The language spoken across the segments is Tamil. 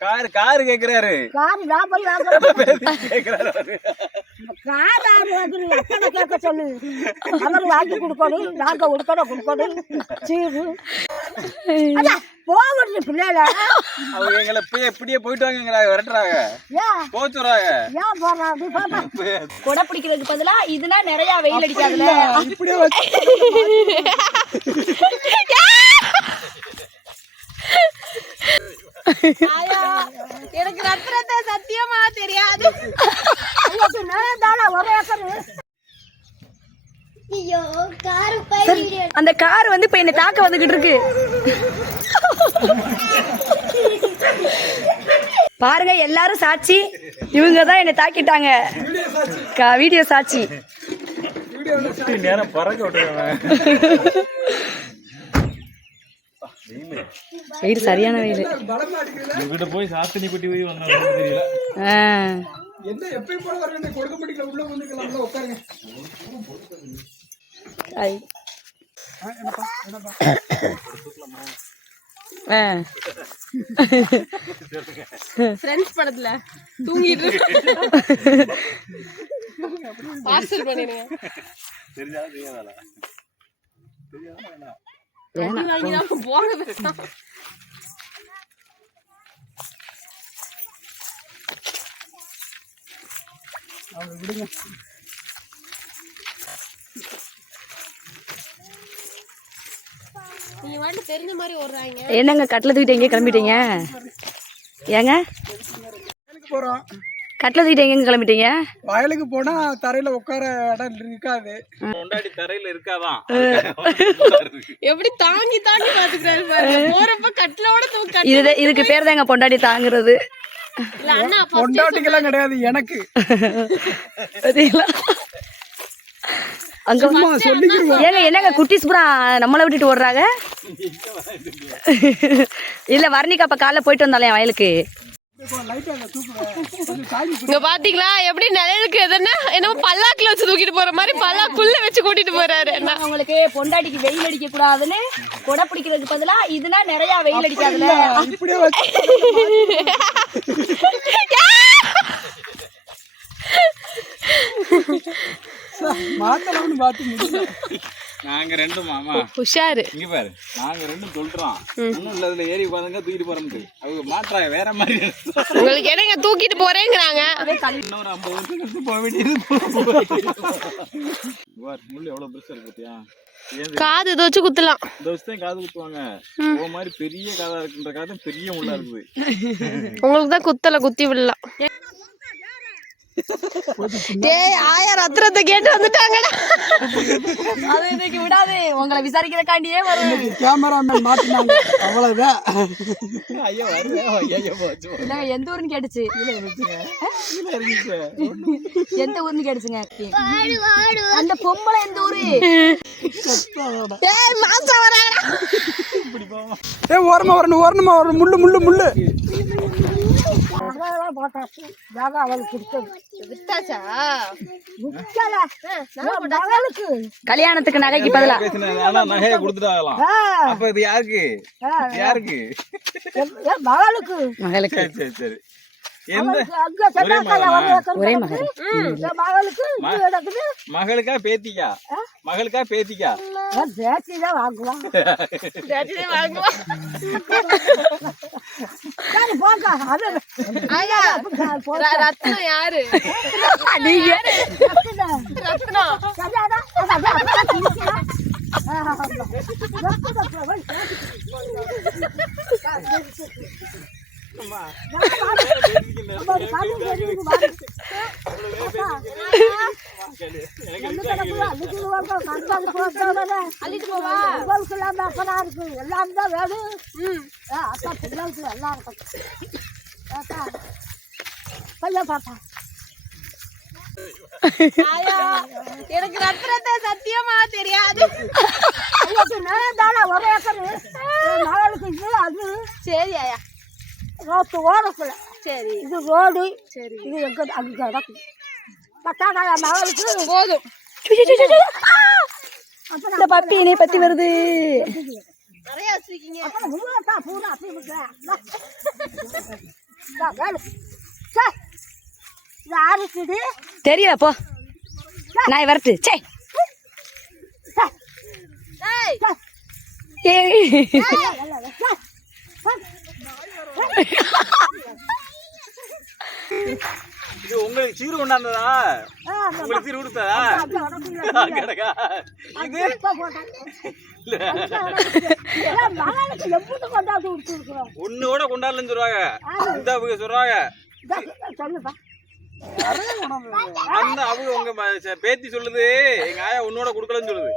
கார் கார் கேக்குறாரு கார் நான் போய் வாங்குறேன் கேக்குறாரு. கார் வாங்குறீங்க எத்தனை கேட்க சொல்லு அவர் வாங்கி கொடுக்கணும் நாங்கள் கொடுக்கணும் கொடுக்கணும் சீரு போகிறது பிள்ளைல அவங்க எங்களை போய் இப்படியே போயிட்டு வாங்கங்கிறாங்க விரட்டுறாங்க ஏன் போச்சுறாங்க ஏன் போடுறாங்க பாப்பா கொடை பிடிக்கிறதுக்கு பதிலா இதுனா நிறைய வெயில் அடிக்காதுல்ல இப்படியே வச்சு எனக்கு ரத்னத்தை சத்தியமா தெரியாது. அந்த கார் வந்து இப்ப என்ன தாக்க வந்துகிட்டு இருக்கு. பாருங்க எல்லாரும் சாட்சி. இவங்க தான் என்னை தாக்கிட்டாங்க. கா- வீடியோ சாட்சி. நேரம் பறக்க விட்டுருக்காங்க வெயில் சரியான வெயில். இவகிட்ட போய் சாத்தினி பட்டி போய் வந்தாங்க தெரியல. என்ன எப்பயும் போல வர வேண்டிய கொடுக்க மாட்டீங்களா உள்ள வந்துக்கலாம்ல உட்காருங்க. ஃப்ரெண்ட்ஸ் படத்துல தூங்கிட்டு பார்சல் பண்ணிடுங்க. தெரிஞ்சாலும் தெரியாதால வண்டி ஓடுறாங்க. என்னங்க கட்டில் தூக்கிட்டு எங்கே கிளம்பிட்டீங்க? ஏங்க? போறோம். கட்டில் தூக்கிட்டு எங்கெங்க கிளம்பிட்டீங்க? வயலுக்கு போனா தரையில உட்கார இடம் இருக்காது. முன்னாடி தரையில இருக்காதான் எப்படி தாங்கி தாங்கி பாத்துக்கிறாரு பாருங்க போறப்ப கட்டிலோட தூக்க இது இதுக்கு பேர் தாங்க பொண்டாடி தாங்குறது. இல்ல அண்ணா first பொண்டாட்டிக்கெல்லாம் கிடையாது எனக்கு? அங்க ஏங்க என்னங்க குட்டிஸ் புறா நம்மளை விட்டுட்டு ஓடுறாங்க? இல்ல வர்ணிகா அப்ப காலைல போயிட்டு வந்தாலே வயலுக்கு? இங்க பாத்தீங்களா? எப்படி நிழலுக்கு எதுன்னா என்னமோ பல்லாக்குல வச்சு தூக்கிட்டு போற மாதிரி பல்லாக்குள்ள வச்சு கூட்டிட்டு போறாரு. என்ன அவங்களுக்கு பொண்டாட்டிக்கு வெயில் அடிக்க கூடாதுன்னு கொடை பிடிக்கிறதுக்கு பதிலா இதுனா நிறைய வெயில் வச்சு மாத்தலாம்னு பார்த்து நாங்க ரெண்டு மாமா. உஷாரு. இங்க பாரு நாங்க ரெண்டும் சொல்றோம். ஒண்ணும் இல்ல இதுல ஏறி உட்காந்துங்க தூக்கிட்டு போறோம்ட்டு அவங்க மாற்றாங்க வேற மாதிரி. உங்களுக்கு என்னங்க தூக்கிட்டு போறேங்கிறாங்க? இன்னொரு ஐம்பது வருஷம் கழிச்சு போக வேண்டியது பார், முள்ளு எவ்வளவு பெருசா இருக்கு பாத்தியா? காது இதை வச்சு குத்தலாம். இந்த வருஷம் காது குத்துவாங்க. ஓ மாதிரி பெரிய காதா இருக்குன்ற காது பெரிய முள்ளா இருக்குது. உங்களுக்கு தான் குத்தல குத்தி விடலாம். டேய் ஆயா ரத்னத்தை கேட்டு வந்துட்டாங்கடா. அது இன்னைக்கு விடாது உங்களை விசாரிக்கிறதுக்காண்டியே வரும் கேமராமேன் மாட்டினாங்க அவ்வளவுதான். ஐயா வருவே ஐயா போச்சு இல்ல எந்த ஊருன்னு கேட்டுச்சு? எந்த ஊருன்னு கேட்டுச்சுங்க? அந்த பொம்பளை எந்த ஊரு? டேய் மாசா வராங்கடா. ஏ ஓரமா வரணும் ஓரமா வரணும். முள்ளு முள்ளு முள்ளு. போட்டாச்சு அவளுக்கு வித்தாச்சா மகளுக்கு. கல்யாணத்துக்கு நகைக்கு பதிலா? ஆனா நகையை கொடுத்துட்டாங்களாம். ஆ, அப்ப இது யாருக்கு? யாருக்கு? மகளுக்கு. மகளுக்கு. சரி சரி. மகளுக்கு பேத்திக்கா? மகளுக்கா பேத்திக்கா? என் பேத்தி தான் வாங்குவான். ரத்னம் யாரு? நீங்க. ரத்தினம். ரத்னம் அள்ளிட்டு போட்டோடனே. உங்களுக்கு எல்லாம் அப்பதான் இருக்கு எல்லாம் தான் வேணும் அக்கா பிள்ளைக்கு எல்லாம் இருக்கும் பையன் பாப்பா எனக்கு ரத்னத்தை சத்தியமா தெரியாது நேரம் தானே ஒரு ஏக்கர் என் மகளுக்கு இது அது சரி ஆயா ரோட்டு ஓரத்தில் சரி இது ரோடு சரி இது எங்க அங்கே கிடக்கு பத்தாடா என் மகளுக்கு போதும் இந்த பப்பி என்னைய பத்தி வருது நிறைய வச்சிருக்கீங்க பூரா அப்படி தெரியல போ நான் வரட்டு சே ஏய் இது உங்களுக்கு சீரு கொண்டாந்ததா? உங்களுக்கு சீரு கொடுத்ததா? கிடக்கா? இது? ஒண்ணு கூட கொண்டாடலன்னு சொல்லுவாங்க. இந்த அவங்க சொல்றாங்க. அந்த அவங்க உங்க பேத்தி சொல்லுது. எங்க ஆயா உன்னோட கொடுக்கலன்னு சொல்லுது.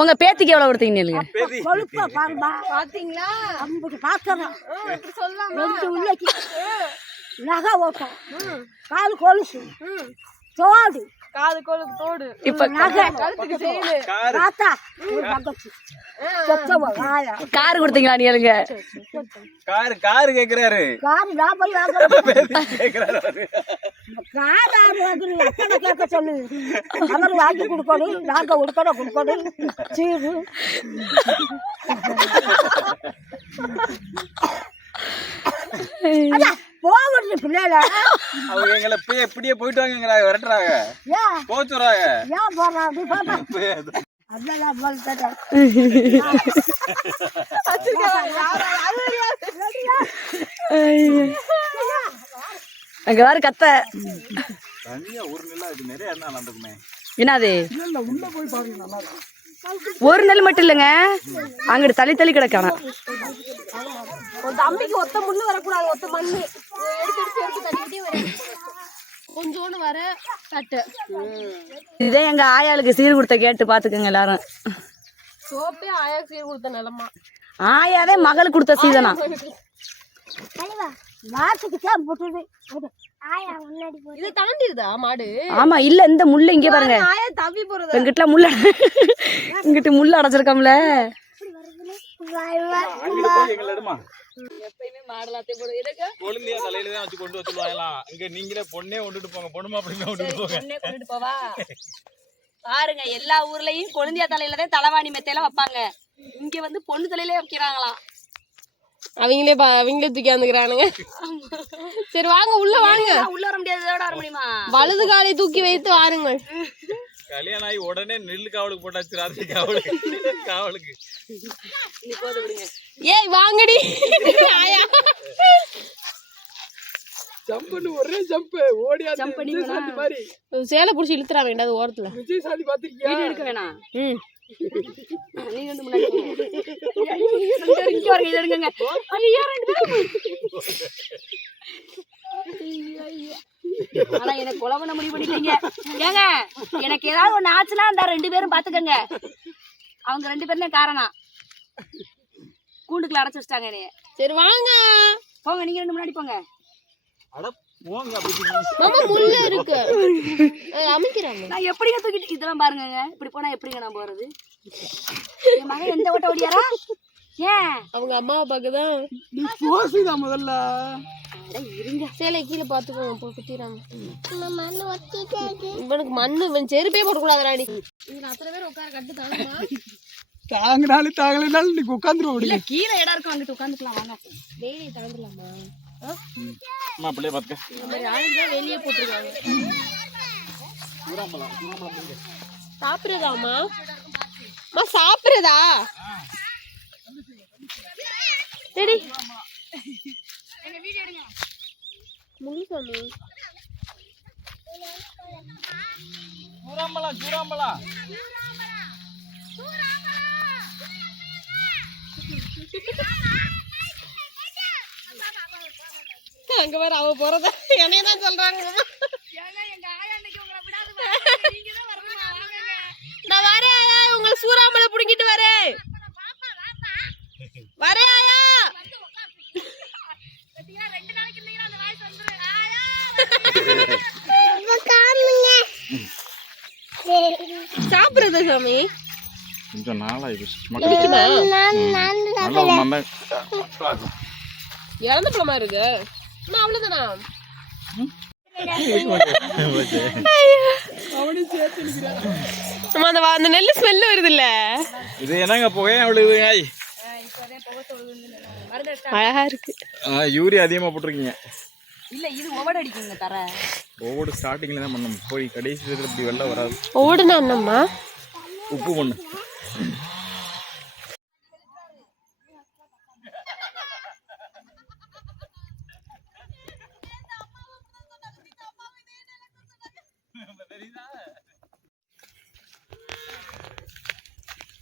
உங்க பேத்திக்கு எவ்வளவு கொடுத்தீங்க பாருமா. பாத்தீங்களா? உள்ளக்கு. நகை ஓட்டம். கால் கொலுசு. தோடு. காது கோலுக்கு தோடு. இப்ப கழுத்துக்கு காரு. தாத்தா கார் கொடுத்தீங்களா நீங்க காரு காரு கேக்குறாரு. காரு நான் போய் கேக்குறாரு அவரு. கார் ஆறு வாங்குறீங்க எத்தனை கேட்க சொல்லு. அவர் வாங்கி கொடுக்கணும். நாங்க உடுக்கணும் கொடுக்கணும். சீரு. அதான் போவது பிள்ளைல அவங்க எங்களை போய் எப்படியே போயிட்டு வாங்கங்கிறாங்க விரட்டுறாங்க. சொல்றாங்க. ஏன் போறாங்க பாப்பா அதெல்லாம் போல்தான் அங்க வேற கத்த. தனியா ஒரு நிலா இது நிறைய என்ன நடந்துக்குமே என்னது? இல்ல உள்ள போய் பாருங்க நல்லா இருக்கும். ஒரு நெல் மட்டும் இல்லைங்க. அங்கிட்டு தள்ளி தள்ளி கிடக்கானா? தம்பிக்கு ஒத்த முள்ளு வரக்கூடாது ஒத்த மண்ணு. எடுத்து எடுத்து எடுத்து தட்டிக்கிட்டே வர. கொஞ்சோண்டு வர தட்டு. இதே எங்க ஆயாளுக்கு சீர் கொடுத்த கேட்டு பாத்துக்கோங்க எல்லாரும். சோப்பே ஆயா சீர் கொடுத்த நிலமா. ஆயாவே மகளுக்கு கொடுத்த சீதனா போட்டுது ஆயா முன்னாடி போ இது தாண்டிடுதா மாடு? ஆமா இல்ல இந்த முள்ள இங்க பாருங்க. ஆயா தவி போறது? எங்கிட்ட முள்ள இங்கிட்டு முள்ள அடைச்சிருக்கோம்ல. பாருங்க எல்லா ஊர்லயும் கொழுந்தியா தலையில தான் தலைவாணி மெத்தையில வைப்பாங்க. இங்க வந்து பொண்ணு தலையிலே வைக்கிறாங்களாம். அவங்களே பா- அவங்களே தூக்கி வந்துக்கிறானுங்க சரி வாங்க உள்ள வாங்க. உள்ள வர முடியாது இதோட வர முடியுமா? வலது காலை தூக்கி வைத்து வாருங்கள். கல்யாணம் ஆகி உடனே நெல்லு காவலுக்கு போட்டாச்சு ராத்திரி காவலுக்கு. காவலுக்கு. ஏய் வாங்கடி. ஆயா. ஜம்ப் பண்ணி ஒரே ஜம்ப் மாதிரி. சேலை புடிச்சு இழுத்துறா வேண்டாம் ஓரத்துல? விஜய் வீடியோ எடுக்க வேணாம். ம். நீ வந்து முன்னாடி. இங்க எடுங்கங்க. ஐயோ, ரெண்டு. ஆனா எனக்கு குழம்புன முடிவு பண்ணிட்டீங்க ஏங்க எனக்கு ஏதாவது ஒண்ணு ஆச்சுன்னா அந்த ரெண்டு பேரும் பாத்துக்கங்க அவங்க ரெண்டு பேரும் தான் காரணம் கூண்டுக்குள்ள அடைச்சு வச்சிட்டாங்க என்னைய சரி வாங்க போங்க நீங்க ரெண்டு முன்னாடி போங்க அட மாமா முள்ள இருக்கு. அமைக்கிறாங்க. நான் எப்படிங்க தூக்கிட்டு இதெல்லாம் பாருங்க இப்படி போனா எப்படிங்க நான் போறது? என் மகன் எந்த ஓட்ட ஓடியாரா? ஏன்? அவங்க அம்மாவை பார்க்கதான். நீ முதல்ல. சேலை கீழே பார்த்துக்கோங்க போ குத்திடுறாங்க இவனுக்கு மண்ணு இவன் செருப்பே போடக்கூடாதுடா நீ இதுல அத்தனை பேர் உட்கார கட்டு தாங்கம்மா தாங்கினாலும் தாங்கலைனாலும் நீ உட்காந்துருவ இல்ல கீழே இடம் இருக்கும் அங்கிட்டு உட்காந்துக்கலாம் வாங்க. டெய்லி மாதிரி ஆளுங்க தான் வெளியே போட்டுருக்காங்க. சாப்பிடுறதாம்மா? அம்மா சாப்பிடுறதா? சரி முழுசாமி சூறாம்பலம் சூறாம்பலம் அங்க வர அவ போறத என்னைய தான் சொல்றாங்க. நான் வரேன் ஆயா. உங்களை சூறாமலை புடுங்கிட்டு வரேன். வரேன் ஆயா. சாப்பிடுறது சாமி? கொஞ்சம் நாளாகி இறந்த பழமா இருக்கு. அவ்வளவுதானா? அந்த நெல்லு ஸ்மெல் வருது இல்ல இது என்னங்க புகையா விழுதுங்க அழகா இருக்கு. யூரியா அதிகமாக போட்டிருக்கீங்க. இல்ல இது அடிக்குங்க தர. ஸ்டார்டிங்கில் தான் பண்ணணும். போய் கடைசி இப்படி வெளில வராது. ஓடுனா என்னம்மா? உப்பு பண்ணு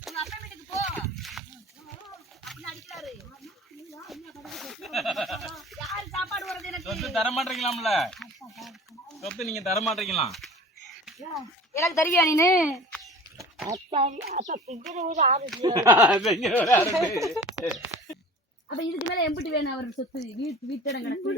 உங்க அப்பா வீட்டுக்கு போ அப்படின்னு அடிக்கிறாரு யாரு சாப்பாடு வரது எனக்கு சொத்து தர மாட்டீங்களாம்ல சொத்து நீங்க தர மாட்டீங்களா எனக்கு தருவியா நீனு? அப்ப இதுக்கு மேல எம்பிட்டு வேணும் அவர் சொத்து. வீட்டு வீட்டிடம் கிடக்கு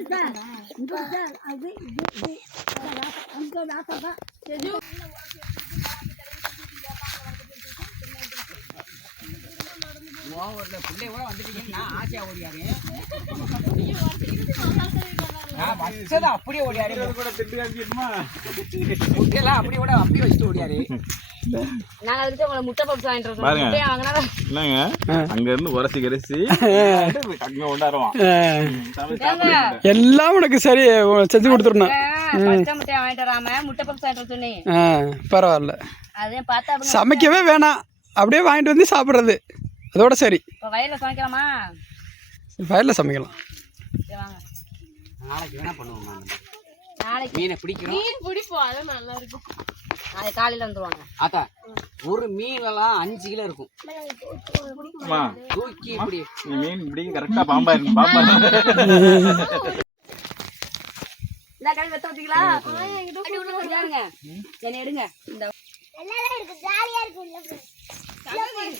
தான் அப்படியே ஓடியாரு. கூட முட்டையெல்லாம் அப்படியே ஓட அப்படியே வச்சுட்டு ஓடியாரு. நாங்க அதுக்கு உங்களை முட்டை பப்ஸ் வாங்கிட்டு வரோம். என்னங்க? அங்க இருந்து உரசி கரைசி அங்க எல்லாம் உனக்கு சரி செஞ்சு ஆ பரவாயில்ல. சமைக்கவே வேணாம். அப்படியே வாங்கிட்டு வந்து சாப்பிட்றது. அதோட சரி. இப்ப வயல்ல சமைக்கலாமா? வயலில் சமைக்கலாம். நாளைக்கு வேணா பண்ணுவோம் நாளைக்கு மீனை பிடிக்கிறோம். மீன் பிடிப்போம் அதான் நல்லா இருக்கும். நாளைக்கு காலையில வந்துருவாங்க. ஆத்தா ஒரு மீனெல்லாம் அஞ்சு கிலோ இருக்கும். அம்மா தூக்கி இப்படி. மீன் பிடிக்க கரெக்டா பாம்பா இருக்கு பாம்பா இந்த கடை வெத்த வச்சுங்களா சரி எடுங்க. இந்த.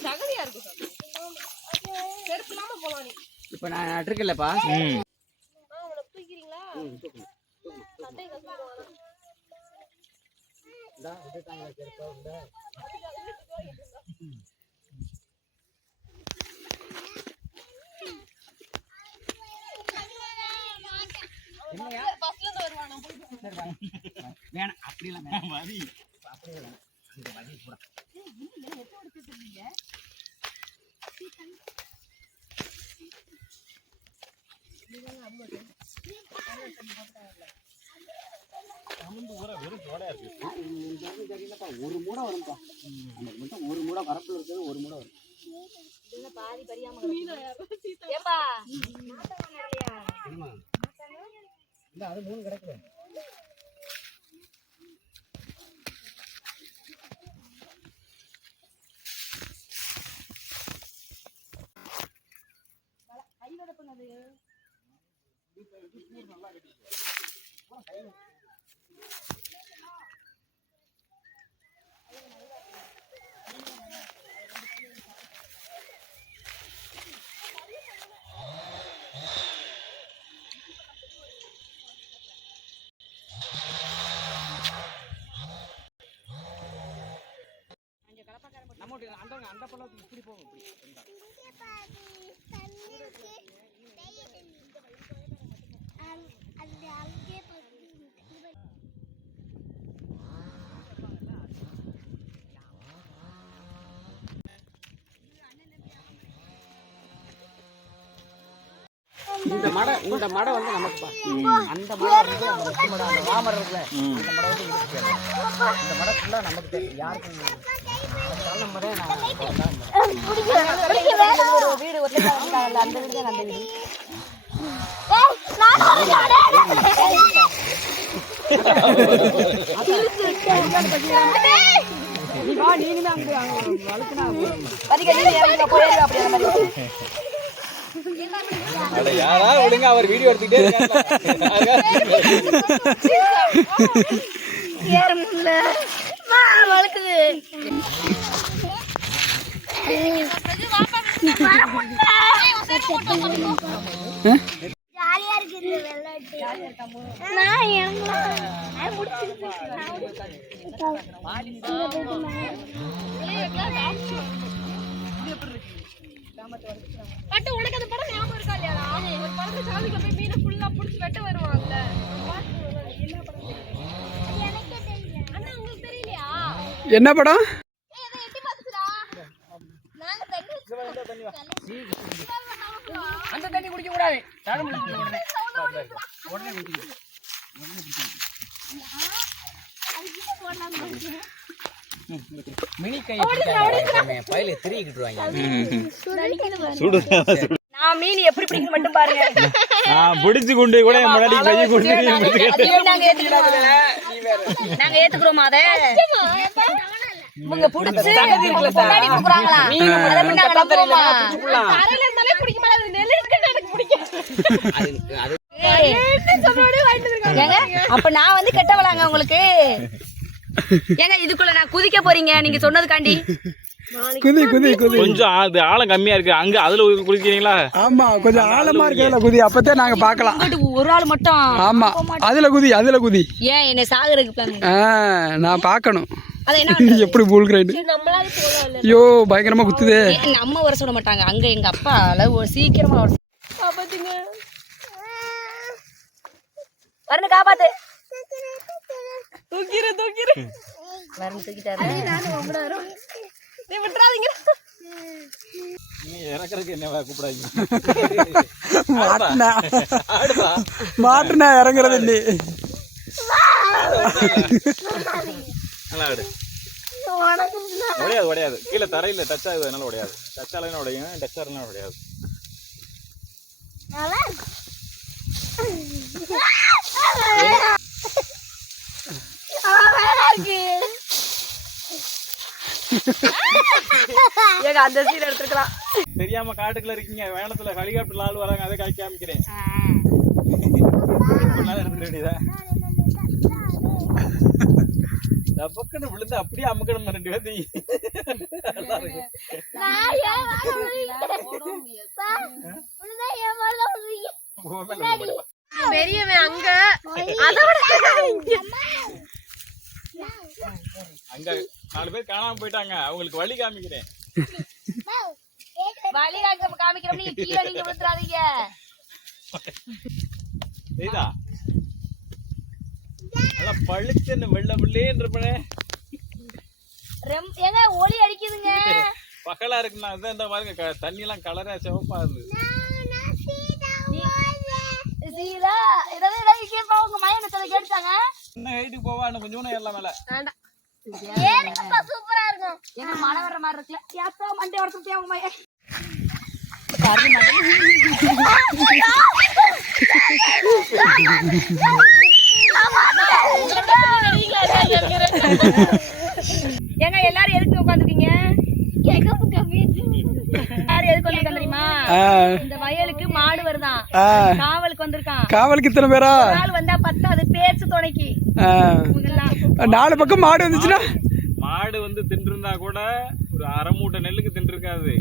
சகதியா இருக்கும் இப்ப நான் நட்டுருக்கேன்லப்பா ம். சட்டை கட்டிடுவாங்க வேணாம். அப்படிலாம் வேணாம். தெரியலப்பா ஒரு மூடை வரும்ப்பா அந்த மட்டும் ஒரு மூடை வரப்புல இருக்கிறது ஒரு மூடை வரும் ஏப்பா என்னம்மா? இல்ல அது மூணு கிடக்குது. நம்ம அந்த அந்த இப்படி போகும் இப்படி. இந்தா. இந்த மடை இந்த மடை வந்து நமக்குப்பா அந்த மடை வந்து அந்த மடை அந்த ராமர் இருக்குல்ல அந்த மடை வந்து இருக்கு இந்த மடை ஃபுல்லா நமக்கு தெரியும் யாருக்கும் வீடு ஒருத்தர் அந்த வீடு அந்த வீடு பதிக்க நீ இறங்கி போயிருக்க அப்படி அந்த மாதிரி யாரா ஒழுங்கா அவர் வீடியோ எடுத்துக்கிட்டே வளர்க்குது பட்டு உனக்கு அந்த படம் ஞாபகம் இருக்கா இல்லையாடா ஒரு படத்துல சாமிக்கு போய் மீனை ஃபுல்லா புடிச்சு வெட்ட வருவாங்கல்ல. என்ன படம் அண்ணா உங்களுக்கு தெரியலையா? என்ன படம்? ஏய், அதை எட்டி பார்த்துச்சுடா. நாங்க தண்ணி பிடிக்க கூடாது நான் மீன் எப்படி மட்டும் பாருங்க. நான் பிடிச்சு கொண்டு கூட முன்னாடி கையை கொண்டு நாங்க ஏத்துக்கிறோமா அதை இவங்க புடிச்சு குடுக்குறாங்களா தரையில இருந்தாலே பிடிக்க மாட்டாது நெல் இருக்கு எனக்கு பிடிக்கும் அப்ப நான் வந்து கெட்டவளாங்க உங்களுக்கு? ஏங்க இதுக்குள்ள நான் குதிக்க போறீங்க நீங்க சொன்னதுக்காண்டி. குதி குதி குதி. கொஞ்சம் அது ஆழம் கம்மியா இருக்கு. அங்க அதுல குளிக்கிறீங்களா ஆமா கொஞ்சம் ஆழமா இருக்கல குதி. அப்பதான் நாங்க பார்க்கலாம். ஒரு ஆள் மட்டும் ஆமா அதுல குதி அதுல குதி. ஏன் என்னை சாகுறதுக்கு நான் பார்க்கணும். அதை என்ன பண்றது? எப்படி பூல் கிரைண்டு நம்மளால போகல ஐயோ பயங்கரமா குத்துதே. நம்ம வர சொல்ல மாட்டாங்க. அங்க எங்க அப்பா அளவு சீக்கிரமா வர வரணும் காப்பாத்து. தூக்கிரு தூக்கிரு. வரணும் தூக்கிட்டாரு. நீ விட்டுறாதீங்க. நீ இறக்குறதுக்கு என்ன கூப்பிடாதீங்க. மாட்டினா. மாட்டினா இறங்குறது இல்லை நல்லா உடையாது உடையாது. கீழே தரையில டச் ஆகுது அதனால உடையாது. டச் ஆகலாம் உடையும் டச் ஆகலாம் உடையாது. ஏங்க அந்த சீன் எடுத்துக்கலாம் தெரியாம காட்டுக்குள்ள இருக்கீங்க. வேணத்துல ஹெலிகாப்டர்ல ஆள் வராங்க. அதை காய் காமிக்கிறேன். நல்லா இருந்துக்க வேண்டியதா? டபக்குன்னு விழுந்து அப்படியே அமுக்கணும் ரெண்டு பேர்த்தையும் நல்லா இருக்கு உன் மேல விழ மாட்டேன். பெரியவன் அங்க அதோட இங்க. அங்க நாலு பேர் காணாம போயிட்டாங்க. அவங்களுக்கு வழி காமிக்கிறேன். வழி காமிக்கிறோம். நீங்க கீழே நீங்க விழுந்துறாதீங்க. செய்தா நல்லா பழுச்சுன்னு வெள்ள இருப்பனே ரெம் ஏங்க ஒளி அடிக்குதுங்க. பகலா இருக்குண்ணா அதான் இந்த பாருங்க க- தண்ணி எல்லாம் கலரா சிவப்பா இருந்தது சீதா ஏதாவது ஏதாவது கேட்பா உங்க மயனத்துல கேட்டாங்க இன்னும் ஹைட்டுக்கு போவா கொஞ்சம் எல்லாம் மேல. சூப்பரா இருக்கும். எங்க மழை வர்ற மாதிரி இருக்குல்ல? யாத்தா மண்டே உடச்சு மயன் ஏங்க எல்லாரும் எதுக்கு உட்காந்துருக்கீங்க? இந்த வயலுக்கு மாடு வருதான். காவலுக்கு வந்திருக்கான். காவலுக்கு இத்தனை பேரா? நாள் வந்தா பத்தாது பேச்சு துணைக்கு. நாலு பக்கம் மாடு வந்துச்சுன்னா? மாடு வந்து தின்றுருந்தா கூட ஒரு அரை மூட்டை நெல்லுக்கு தின்றுருக்காது.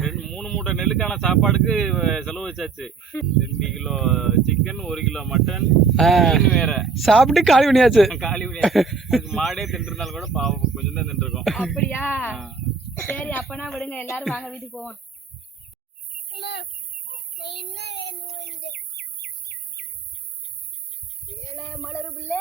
ரெண்டு மூணு மூட்டை நெல்லுக்கான சாப்பாடுக்கு செலவு வச்சாச்சு. ரெண்டு கிலோ சிக்கன் ஒரு கிலோ மட்டன் வேற. சாப்பிட்டு காலி பண்ணியாச்சு. காலி பண்ணியா- அதுக்கு மாடே தின்றுருந்தாலும் கூட பாவம் கொஞ்சம் தான் தின்றுருக்கோம். அப்படியா? சரி அப்பனா விடுங்க. எல்லாரும் வாங்க வீட்டுக்கு போவோம். மலரு பிள்ளை.